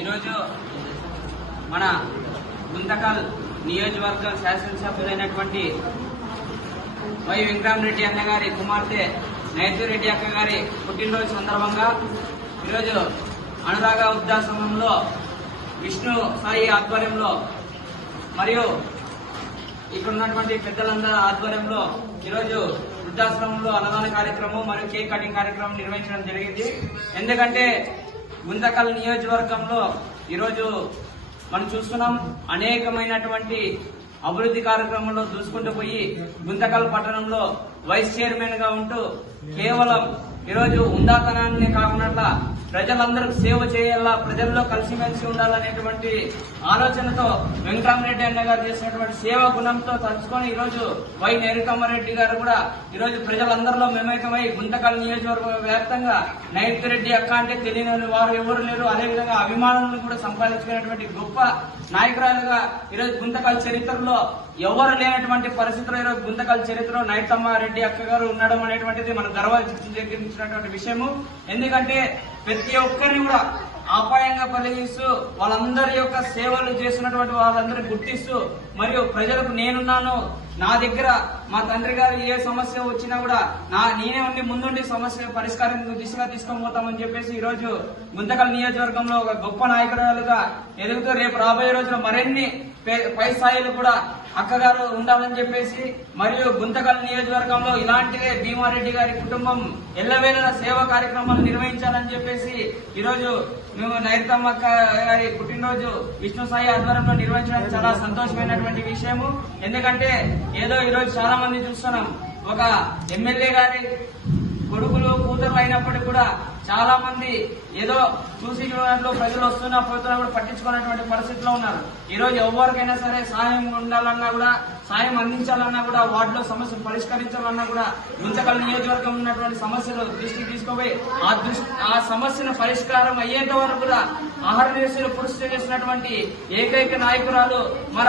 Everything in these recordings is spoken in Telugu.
ఈరోజు మన గుంతకల్ నియోజకవర్గం శాసనసభ్యులైనటువంటి వై వెంకటరామరెడ్డి అన్న గారి కుమార్తె నైతిరెడ్డి అక్క గారి పుట్టినరోజు సందర్భంగా ఈరోజు అనురాగ వృద్ధాశ్రమంలో విష్ణు సాయి ఆధ్వర్యంలో మరియు ఇక్కడ ఉన్నటువంటి పెద్దలందరి ఆధ్వర్యంలో ఈరోజు వృద్ధాశ్రమంలో అన్నదాన కార్యక్రమం మరియు కేక్ కటింగ్ కార్యక్రమం నిర్వహించడం జరిగింది. ఎందుకంటే గుంతకల్ నియోజకవర్గంలో ఈరోజు మనం చూస్తున్నాం అనేకమైనటువంటి అభివృద్ధి కార్యక్రమంలో దూసుకుంటూ పోయి గుంతకల్ పట్టణంలో వైస్ చైర్మన్గా ఉంటూ కేవలం ఈరోజు ఉందాతనాన్ని కాకుండా ప్రజలందరికీ సేవ చేయాలా? ప్రజల్లో కలిసిమెలిసి ఉండాలనేటువంటి ఆలోచనతో వెంకటరామరెడ్డి అన్న గారు చేసినటువంటి సేవా గుణంతో తలుచుకొని ఈరోజు వై నేరుకమ్మారెడ్డి గారు కూడా ఈరోజు ప్రజలందరిలో మమేకమై గుంతకల్ నియోజకవర్గ వ్యాప్తంగా నైతిరెడ్డి అక్క అంటే తెలియని వారు ఎవరు లేరు. అదేవిధంగా అభిమానులను కూడా సంపాదించుకునేటువంటి గొప్ప నాయకురాలుగా ఈరోజు గుంతకల్ చరిత్రలో ఎవరు లేనటువంటి పరిస్థితుల్లో ఈరోజు గుంతకల్ చరిత్రలో నైతమ్మ రెడ్డి అక్క గారు ఉండడం అనేటువంటిది మన గర్వించినటువంటి విషయము. ఎందుకంటే ప్రతి ఒక్కరిని కూడా అపాయంగా పరిగణిస్తూ వాళ్ళందరి యొక్క సేవలు చేస్తున్నటువంటి వాళ్ళందరినీ గుర్తిస్తూ మరియు ప్రజలకు నేనున్నాను నా దగ్గర మా తండ్రి గారు ఏ సమస్య వచ్చినా కూడా నా నేనే ఉండి ముందుండి సమస్య పరిష్కారం దిశగా తీసుకొని పోతామని చెప్పేసి ఈ రోజు గుంతకల్ నియోజకవర్గంలో ఒక గొప్ప నాయకురాలుగా ఎదుగుతూ రేపు రాబోయే రోజున మరిన్ని పై స్థాయిలు కూడా అక్కగారు ఉండాలని చెప్పేసి మరియు గుంతకల్ నియోజకవర్గంలో ఇలాంటిదే భీమారెడ్డి గారి కుటుంబం ఎల్లవేళ సేవా కార్యక్రమాలు నిర్వహించాలని చెప్పేసి ఈరోజు మేము నైరుతమ్మ గారి పుట్టినరోజు విష్ణు సాయి ఆధ్వర్యంలో నిర్వహించడం చాలా సంతోషమైనటువంటి విషయము. ఎందుకంటే ఏదో ఈరోజు చాలా మంది చూస్తున్నాం. ఒక ఎమ్మెల్యే గారి కొడుకులు కూతురు అయినప్పటికీ కూడా చాలా మంది ఏదో చూసి చూడడంలో ప్రజలు వస్తున్నా పోతున్నా కూడా పట్టించుకున్నటువంటి పరిస్థితిలో ఉన్నారు. ఈ రోజు ఎవరికైనా సరే సాయం ఉండాలన్నా కూడా సాయం అందించాలన్నా కూడా వార్డులో సమస్యలు పరిష్కరించాలన్నా కూడా ముంచకల్ నియోజకవర్గం ఉన్నటువంటి సమస్యలు దృష్టికి తీసుకుపోయి ఆ దృష్టి ఆ సమస్యను పరిష్కారం అయ్యేంత వరకు కూడా ఆహార నిరసన కృషి చేసినటువంటి ఏకైక నాయకురాలు మన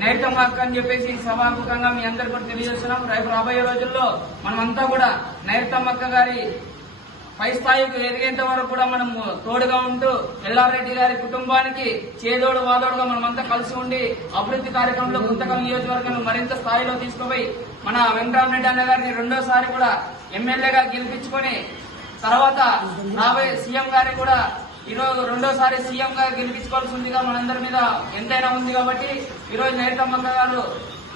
నైరుతమ్మ హక్కు అని చెప్పేసి సభాముఖంగా మీ అందరు కూడా తెలియజేస్తున్నాం. రేపు రాబోయే రోజుల్లో మనమంతా కూడా నైరుతమ్మక్క గారి పై స్థాయికి ఎదిగేంత వరకు కూడా మనం తోడుగా ఉంటూ ఎల్లారెడ్డి గారి కుటుంబానికి చేదోడు వాదోడుగా మనమంతా కలిసి ఉండి అభివృద్ధి కార్యక్రమంలో గుంతకం నియోజకవర్గాన్ని మరింత స్థాయిలో తీసుకుపోయి మన వెంకటరామరెడ్డి అన్న గారిని రెండోసారి కూడా ఎమ్మెల్యేగా గెలిపించుకొని తర్వాత రాబోయే సీఎం గారిని కూడా ఈరోజు రెండోసారి సీఎం గా గెలిపించుకోవాల్సి ఉందిగా మనందరి మీద ఎంతైనా ఉంది కాబట్టి ఈరోజు నేతమ్మక్క గారు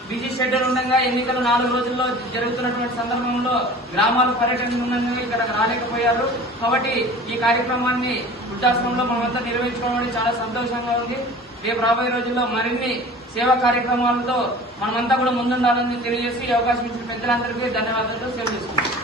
బిజీ షెడ్యూల్ ఉండగా ఎన్నికలు నాలుగు రోజుల్లో జరుగుతున్నటువంటి సందర్భంలో గ్రామాలు పర్యటన ఉన్నందుకు ఇక్కడ రాలేకపోయారు. కాబట్టి ఈ కార్యక్రమాన్ని వృద్ధాశ్రమంలో మనమంతా నిర్వహించుకోవడం చాలా సంతోషంగా ఉంది. రేపు రాబోయే రోజుల్లో మరిన్ని సేవా కార్యక్రమాలతో మనమంతా కూడా ముందుండాలని తెలియజేసి అవకాశం ఇచ్చిన పెద్దలందరికీ ధన్యవాదాలు. సేవ చేసుకుంటాం